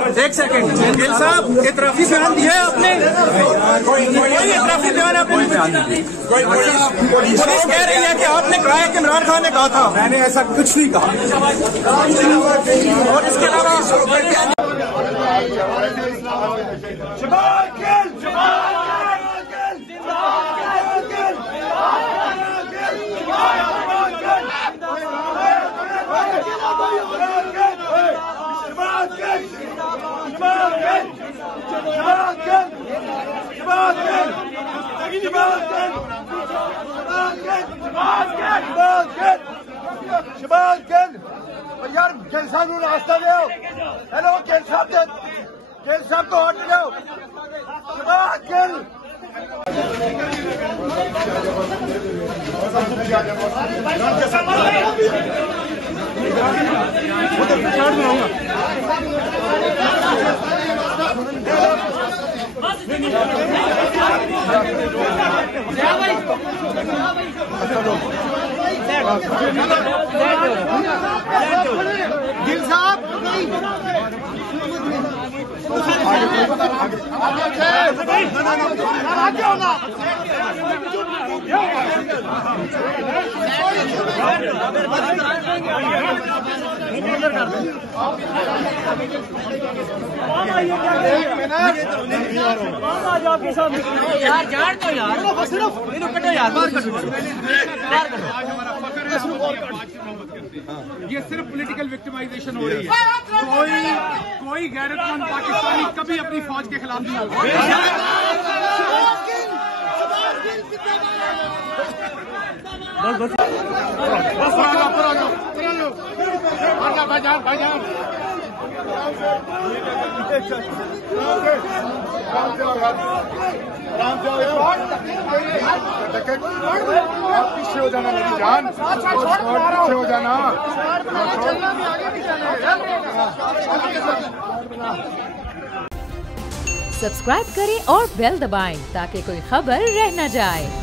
एक सेकंड गिल साहब, इतराफी बयान दिया है आपने? कोई इतराफी बयान आपने? पुलिस कह रही है कि आपने कहा है कि इमरान खान ने कहा था। मैंने ऐसा कुछ नहीं कहा। और इसके अलावा यार गिल साहब को रास्ता दो। हेलो गिल साहब तो हट जाओ। शबाज गिल गिल साहब यार जान दो यार, इन्हों कटो यार, बाहर कटो। ये सिर्फ पॉलिटिकल विक्टिमाइजेशन हो रही है। कोई गैरतमंद पाकिस्तानी कभी अपनी फौज के खिलाफ नहीं होगा। भाईजान पीछे हो जाना मेरी जान, पीछे हो जाना। सब्सक्राइब करें और बेल दबाएं ताकि कोई खबर रह न जाए।